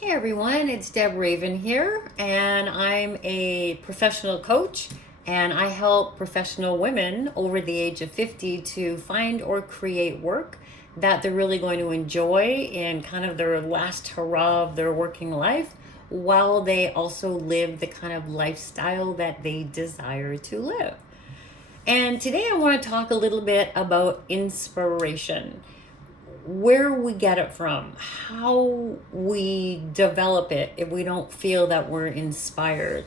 Hey everyone, it's Deb Raven here, and I'm a professional coach, and I help professional women over the age of 50 to find or create work that they're really going to enjoy in kind of their last hurrah of their working life, while they also live the kind of lifestyle that they desire to live. And today I want to talk a little bit about inspiration, where we get it from, how we develop it if we don't feel that we're inspired.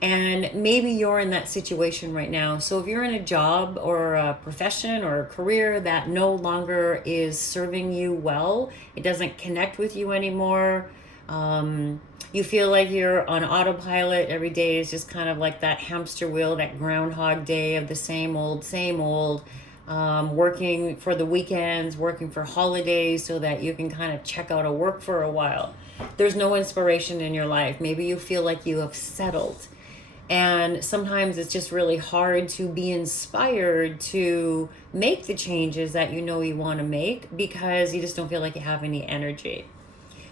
And maybe you're in that situation right now. So if you're in a job or a profession or a career that no longer is serving you well, it doesn't connect with you anymore. You feel like you're on autopilot. Every day is just kind of like that hamster wheel, that groundhog day of the same old, working for the weekends, working for holidays so that you can kind of check out of work for a while. There's no inspiration in your life. Maybe you feel like you have settled. And sometimes it's just really hard to be inspired to make the changes that you know you want to make because you just don't feel like you have any energy.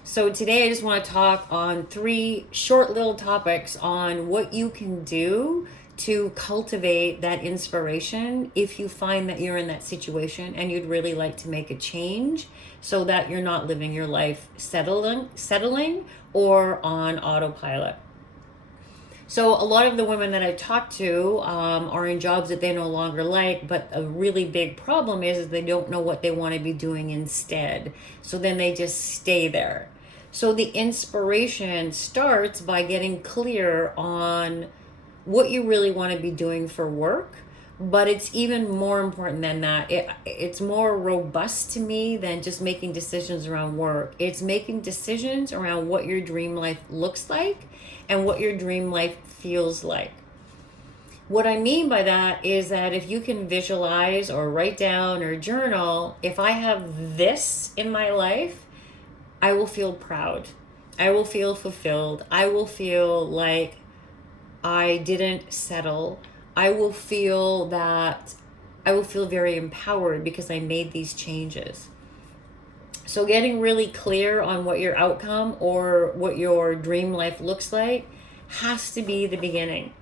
So today I just want to talk on three short little topics on what you can do to cultivate that inspiration if you find that you're in that situation and you'd really like to make a change so that you're not living your life settling or on autopilot. So a lot of the women that I talk to are in jobs that they no longer like, but a really big problem is they don't know what they want to be doing instead. So then they just stay there. So the inspiration starts by getting clear on what you really want to be doing for work. But it's even more important than that. It's more robust to me than just making decisions around work. It's making decisions around what your dream life looks like and what your dream life feels like. What I mean by that is that if you can visualize or write down or journal, if I have this in my life, I will feel proud. I will feel fulfilled. I will feel like I didn't settle. I will feel very empowered because I made these changes. So getting really clear on what your outcome or what your dream life looks like has to be the beginning.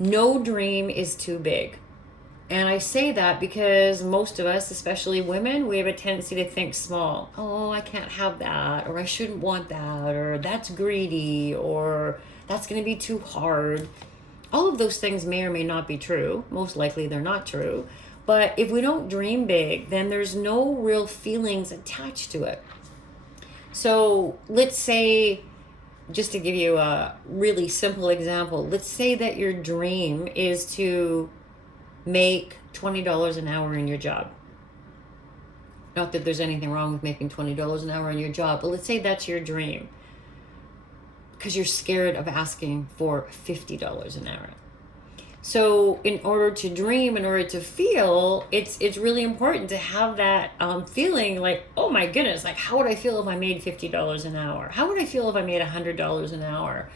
No dream is too big. And I say that because most of us, especially women, we have a tendency to think small. Oh, I can't have that, or I shouldn't want that, or that's greedy, or that's going to be too hard. All of those things may or may not be true. Most likely they're not true. But if we don't dream big, then there's no real feelings attached to it. So let's say, just to give you a really simple example, let's say that your dream is to make $20 an hour in your job. Not that there's anything wrong with making $20 an hour in your job, but let's say that's your dream because you're scared of asking for $50 an hour. So in order to dream, in order to feel, it's really important to have that feeling like, oh my goodness, like how would I feel if I made $50 an hour? How would I feel if I made $100 an hour?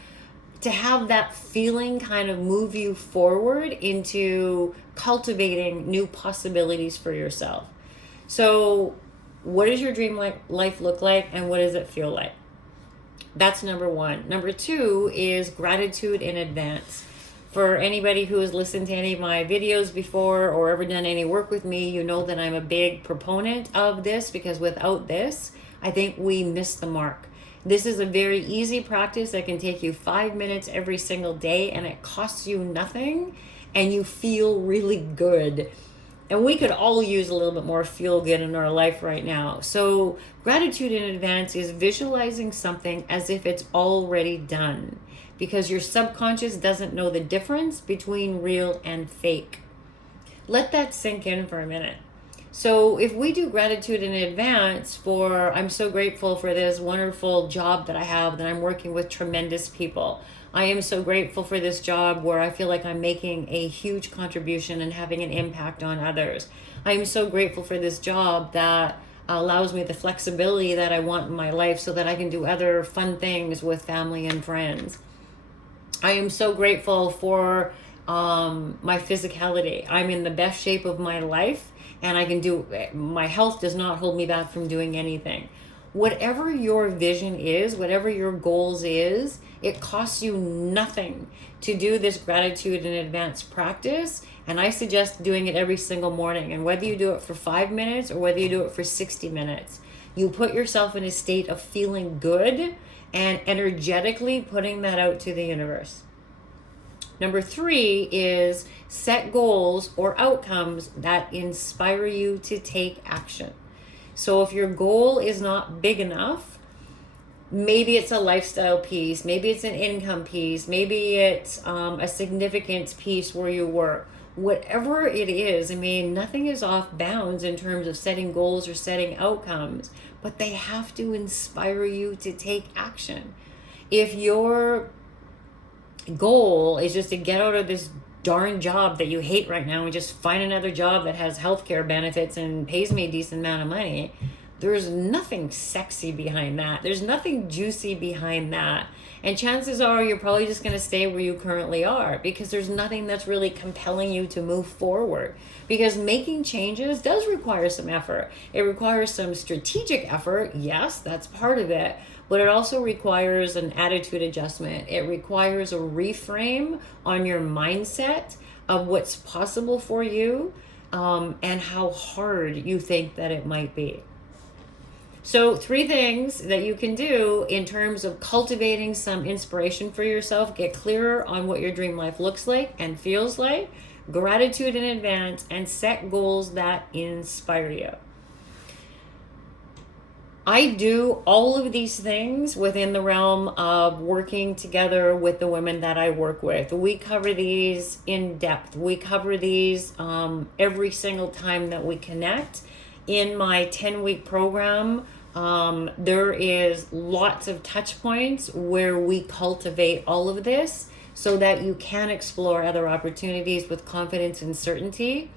To have that feeling kind of move you forward into cultivating new possibilities for yourself. So what does your dream life look like and what does it feel like? That's number one. Number two is gratitude in advance. For anybody who has listened to any of my videos before or ever done any work with me, you know that I'm a big proponent of this because without this, I think we miss the mark. This is a very easy practice that can take you 5 minutes every single day and it costs you nothing and you feel really good. And we could all use a little bit more feel good in our life right now. So gratitude in advance is visualizing something as if it's already done because your subconscious doesn't know the difference between real and fake. Let that sink in for a minute. So if we do gratitude in advance for, I'm so grateful for this wonderful job that I have, that I'm working with tremendous people. I am so grateful for this job where I feel like I'm making a huge contribution and having an impact on others. I am so grateful for this job that allows me the flexibility that I want in my life so that I can do other fun things with family and friends. I am so grateful for my physicality. I'm in the best shape of my life and I can do, my health does not hold me back from doing anything. whatever your vision is, whatever your goals is, it costs you nothing to do this gratitude in advance practice. And I suggest doing it every single morning. And whether you do it for 5 minutes or whether you do it for 60 minutes, you put yourself in a state of feeling good and energetically putting that out to the universe. Number 3 is set goals or outcomes that inspire you to take action. So if your goal is not big enough, maybe it's a lifestyle piece, maybe it's an income piece, maybe it's a significance piece where you work. Whatever it is, I mean, nothing is off bounds in terms of setting goals or setting outcomes, but they have to inspire you to take action. If your goal is just to get out of this darn job that you hate right now and just find another job that has healthcare benefits and pays me a decent amount of money, there's nothing sexy behind that. There's nothing juicy behind that. And chances are you're probably just going to stay where you currently are because there's nothing that's really compelling you to move forward. Because making changes does require some effort. It requires some strategic effort. Yes, that's part of it. But it also requires an attitude adjustment. It requires a reframe on your mindset of what's possible for you and how hard you think that it might be. So 3 things that you can do in terms of cultivating some inspiration for yourself. Get clearer on what your dream life looks like and feels like. Gratitude in advance, and set goals that inspire you. I do all of these things within the realm of working together with the women that I work with. We cover these in depth. We cover these every single time that we connect. In my 10-week program, there is lots of touch points where we cultivate all of this so that you can explore other opportunities with confidence and certainty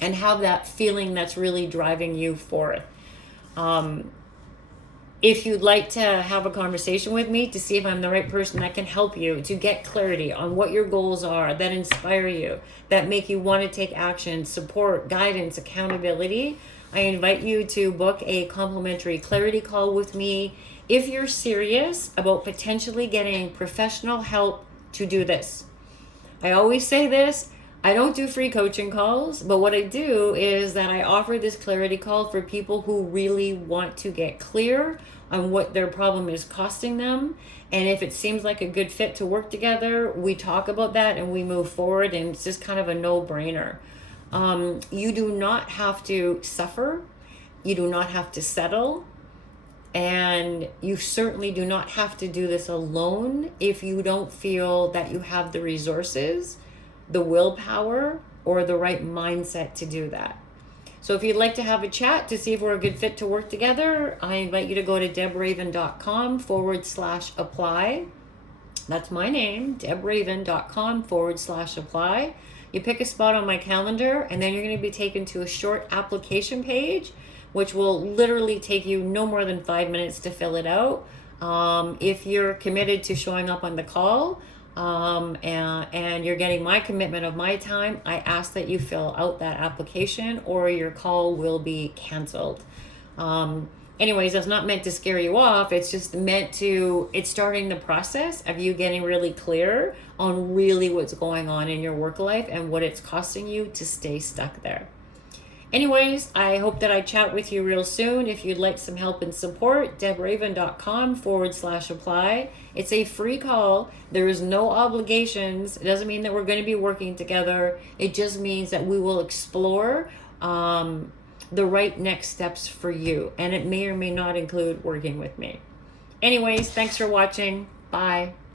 and have that feeling that's really driving you forth. If you'd like to have a conversation with me to see if I'm the right person that can help you to get clarity on what your goals are that inspire you, that make you want to take action, support, guidance, accountability, I invite you to book a complimentary clarity call with me if you're serious about potentially getting professional help to do this. I always say this, I don't do free coaching calls, but what I do is that I offer this clarity call for people who really want to get clear on what their problem is costing them. And if it seems like a good fit to work together, we talk about that and we move forward, and it's just kind of a no-brainer. You do not have to suffer. You do not have to settle. And you certainly do not have to do this alone if you don't feel that you have the resources, the willpower, or the right mindset to do that. So if you'd like to have a chat to see if we're a good fit to work together, I invite you to go to debraven.com/apply. That's my name, debraven.com/apply. You pick a spot on my calendar, and then you're going to be taken to a short application page, which will literally take you no more than 5 minutes to fill it out. If you're committed to showing up on the call, and you're getting my commitment of my time, I ask that you fill out that application or your call will be canceled. Anyways, that's not meant to scare you off. It's just meant to, it's starting the process of you getting really clear on really what's going on in your work life and what it's costing you to stay stuck there. Anyways, I hope that I chat with you real soon. If you'd like some help and support, debraven.com/apply. It's a free call. There is no obligations. It doesn't mean that we're going to be working together. It just means that we will explore the right next steps for you. And it may or may not include working with me. Anyways, thanks for watching. Bye.